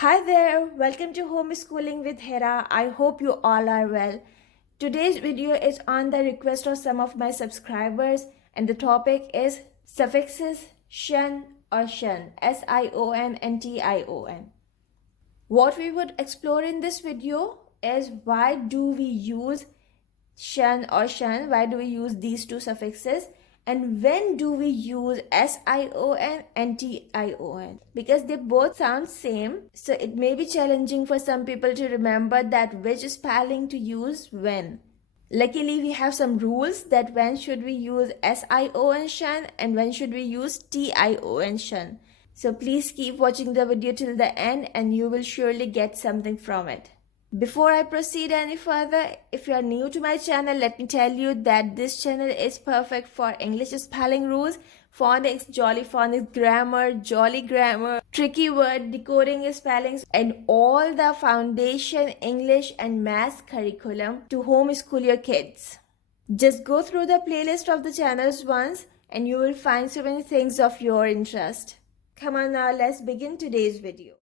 Hi there, welcome to Homeschooling with Hera. I hope you all are well. Today's video is on the request of some of my subscribers, and the topic is suffixes, SION or TION, SION and TION. What we would explore in this video is why do we use SION or TION, why do we use these two suffixes, and when do we use SION and TION, because they both sound same, so it may be challenging for some people to remember that which spelling to use when. Luckily, we have some rules that when should we use SION TION and when should we use TION TION. So please keep watching the video till the end and you will surely get something from it. Before I proceed any further, if you are new to my channel, let me tell you that this channel is perfect for English spelling rules, phonics, jolly phonics, grammar, jolly grammar, tricky word, decoding spellings, and all the foundation English and math curriculum to homeschool your kids. Just go through the playlist of the channels once and you will find so many things of your interest. Come on now, let's begin today's video.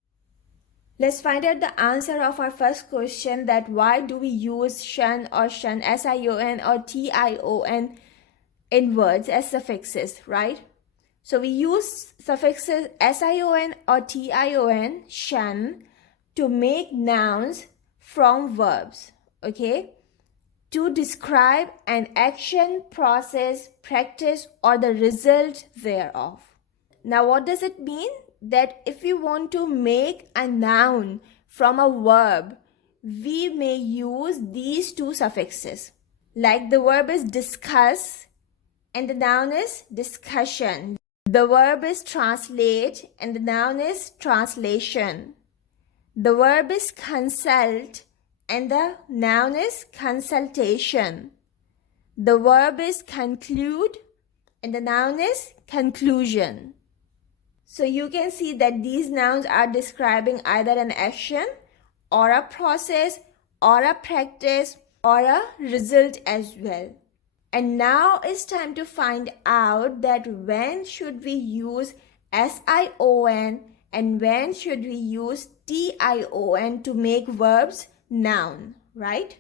Let's find out the answer of our first question, that why do we use SION or TION, SION or TION in words as suffixes, right? So we use suffixes SION or TION, TION, to make nouns from verbs, okay? To describe an action, process, practice, or the result thereof. Now what does it mean? That if we want to make a noun from a verb, we may use these two suffixes. Like the verb is discuss and the noun is discussion. The verb is translate and the noun is translation. The verb is consult and the noun is consultation. The verb is conclude and the noun is conclusion. So you can see that these nouns are describing either an action or a process or a practice or a result as well. And now it's time to find out that when should we use SION and when should we use TION to make verbs noun, right?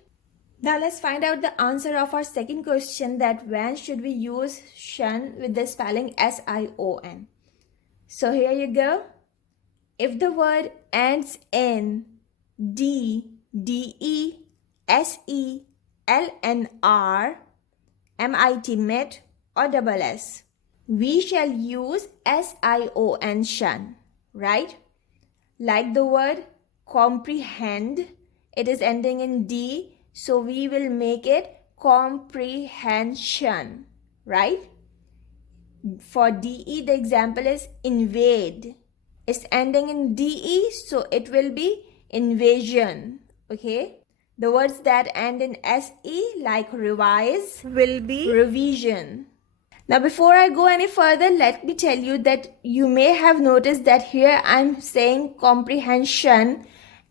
Now let's find out the answer of our second question, that when should we use TION with the spelling SION. So here you go. If the word ends in D, DE, SE, LNR, MIT, MIT, or double S, we shall use SION TION, right? Like the word comprehend, it is ending in D, so we will make it comprehension, right? For DE, the example is invade. It's ending in DE, so it will be invasion, okay? The words that end in SE, like revise, will be revision. Now, before I go any further, let me tell you that you may have noticed that here I'm saying comprehension,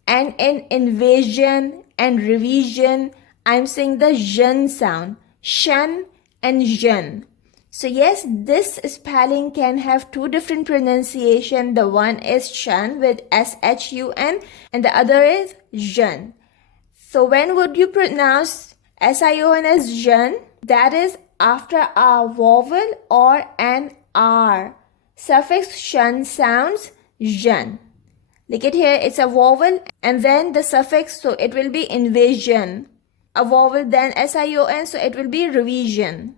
and in invasion and revision, I'm saying the zhen sound, shan and zhen. So yes, this spelling can have two different pronunciation. The one is TION with SHUN and the other is zhen. So when would you pronounce SION as zhen? That is after a vowel or an R. Suffix shun sounds zhen. Look at here, it's a vowel and then the suffix, so it will be invasion. A vowel then SION, so it will be revision.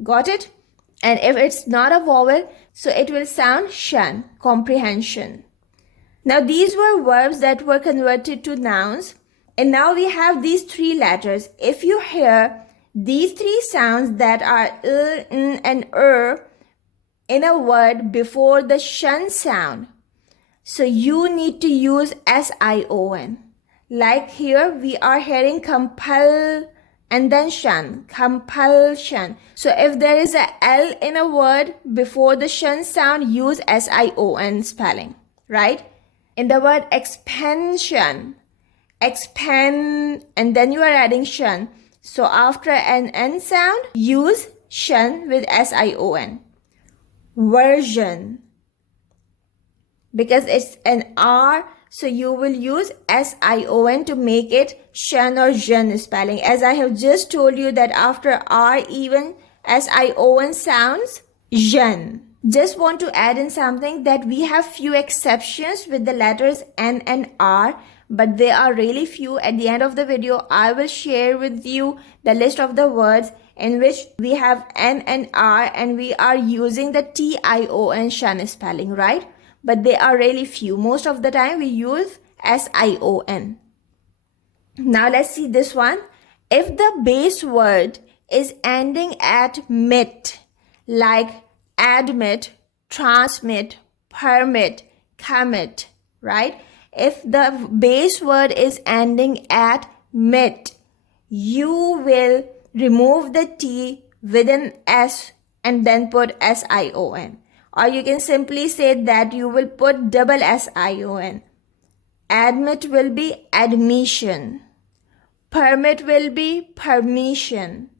Got it? And if it's not a vowel, so it will sound shun, comprehension. Now these were verbs that were converted to nouns. And now we have these three letters. If you hear these three sounds that are n, and in a word before the shun sound, so you need to use SION. Like here, we are hearing compel and then shun, compulsion. So if there is a L in a word before the shun sound, use SION spelling, right? In the word expansion, expand, and then you are adding shun. So after an N sound, use shun with SION. Version, because it's an R, So you will use SION to make it SION or TION spelling. As I have just told you that after R even SION sounds TION. Just want to add in something that we have few exceptions with the letters N and R, but they are really few. At the end of the video, I will share with you the list of the words in which we have N and R and we are using the TION SION spelling, right? But they are really few. Most of the time we use SION. Now let's see this one. If the base word is ending at mit, like admit, transmit, permit, commit, right? If the base word is ending at mit, you will remove the T with an S and then put SION. Or you can simply say that you will put double SION. Admit will be admission. Permit will be permission.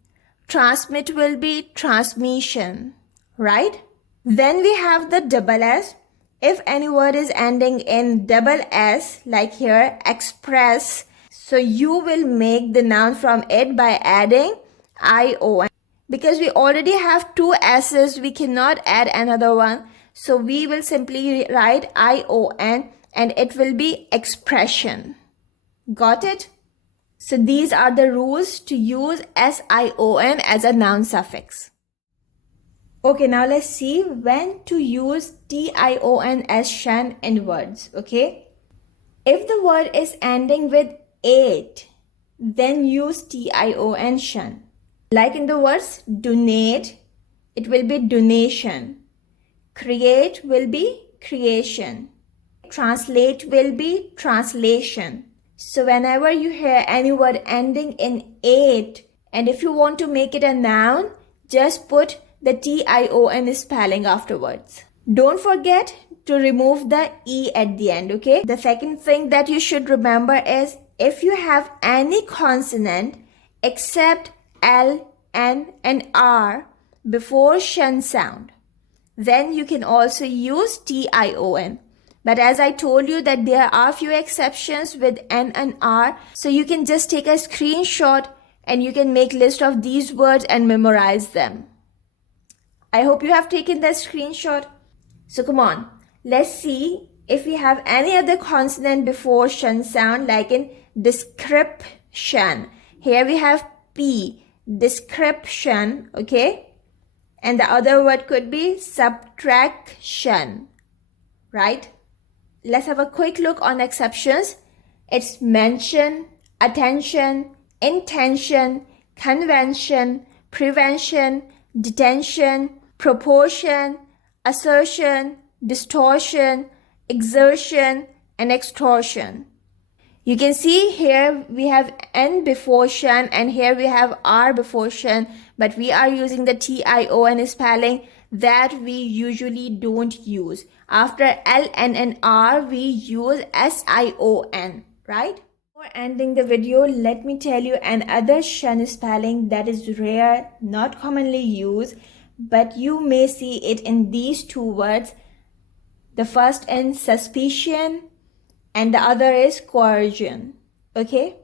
Transmit will be transmission. Right? Then we have the double S. If any word is ending in double S, like here, express, so you will make the noun from it by adding ION. Because we already have two S's, we cannot add another one. So we will simply write ION and it will be expression. Got it? So these are the rules to use SION as a noun suffix. Okay, now let's see when to use TION as SION in words, okay? If the word is ending with 8, then use TION SION. Like in the words donate, it will be donation. Create will be creation. Translate will be translation. So whenever you hear any word ending in 8, and if you want to make it a noun, just put the TION spelling afterwards. Don't forget to remove the E at the end, okay? The second thing that you should remember is if you have any consonant except L, N and R before SION sound, then you can also use TION. But as I told you that there are few exceptions with N and R, so you can just take a screenshot and you can make list of these words and memorize them. I hope you have taken the screenshot. So come on, let's see if we have any other consonant before SION sound, like in description. Here we have P, description, okay? And the other word could be subtraction, right? Let's have a quick look on exceptions. It's mention, attention, intention, convention, prevention, detention, proportion, assertion, distortion, exertion, and extortion. You can see here we have N before SION and here we have R before SION, but we are using the TION spelling that we usually don't use. After L, N and R, we use SION, right? Before ending the video, let me tell you another SION spelling that is rare, not commonly used, but you may see it in these two words. The first in suspicion and the other is coercion, okay?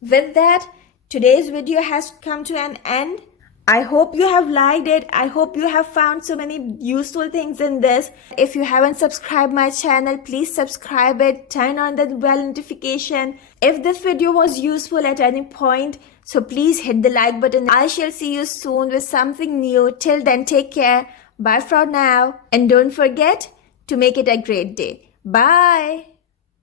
With that, today's video has come to an end. I hope you have liked it. I hope you have found so many useful things in this. If you haven't subscribed my channel, please subscribe it. Turn on the bell notification. If this video was useful at any point, so please hit the like button. I shall see you soon with something new. Till then, take care. Bye for now. And don't forget to make it a great day. Bye.